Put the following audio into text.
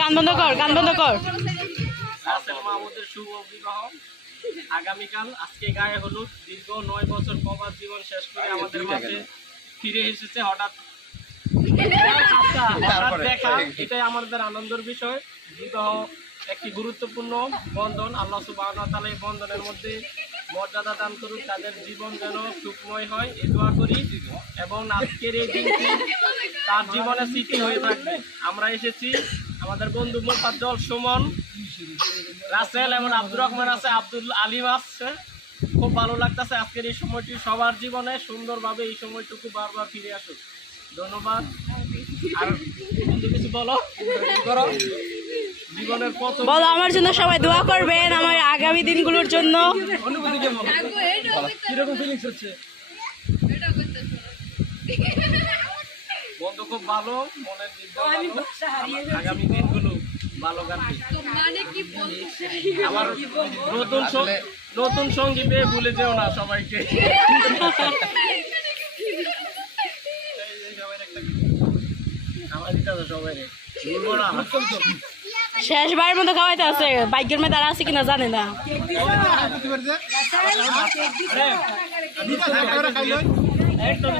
গান বন্ধ কর, গান বন্ধ কর। রাসেল মাহমুদের শুভ বিবাহ আগামীকাল। আজকে গায়ে হলুদ। দীর্ঘ 9 বছর প্রবাস জীবন শেষ করে আমাদের মাঝে ফিরে এসেছে হঠাৎ দেখা। এটাই আমাদের আনন্দের বিষয়। বিবাহ একটি গুরুত্বপূর্ণ বন্ধন। আল্লাহ সুবহানাহু ওয়া তাআলা এই বন্ধনের মধ্যে মর্যাদা দান করুন, তাদের জীবন যেন সুখময় হয় এই দোয়া করি। এবং আজকের এই দিনটি তার জীবনে স্মৃতি হয়ে থাকবে। আমরা এসেছি, আমাদের বন্ধু মোফাজ্জল, সুমন, রাসেল এবং আব্দুর রহমান আছে, আব্দুল আলিম আছে। খুব ভালো লাগতেছে আজকের এই সময়টি। সবার জীবনে সুন্দরভাবে এই সময়টুকু বারবার ফিরে আসুক। ধন্যবাদ। আর কিছু বলো জীবনের প্রথম বলো, আমার জন্য সবাই দোয়া করবেন, আমার আগামী দিনগুলোর জন্য। অনুভূতি কেমন? কিরকম ফিলিংস হচ্ছে? বন্ধু খুব ভালো, মনের দিক আগামী দিনগুলো ভালো কাটবে। আমার নতুন সঙ্গী পেয়ে ভুলে যেও না সবাইকে। শেষবারের মতো খাওয়াইতে আছে, বাইকের মেয়ে তারা আছে কিনা জানে না। একদম